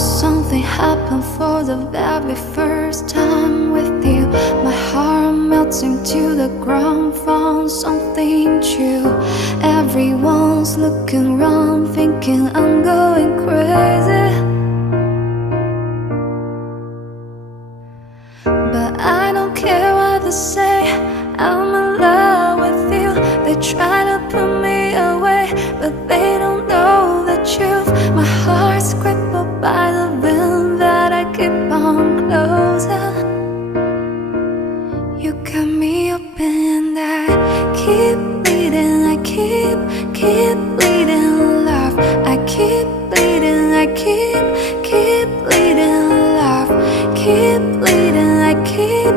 something happened for the very first time with you. My heart melts into the ground, found something true. Everyone's looking around, thinking I'm going crazy, but I don't care what they say. I'm in love with you. They try to put me away, but they don't know the truth. My heart's crippled by the wind that I keep on closing. You got me open and I keep bleeding. I keep bleeding love. I keep bleeding. I keep bleeding love. Keep bleeding. I keep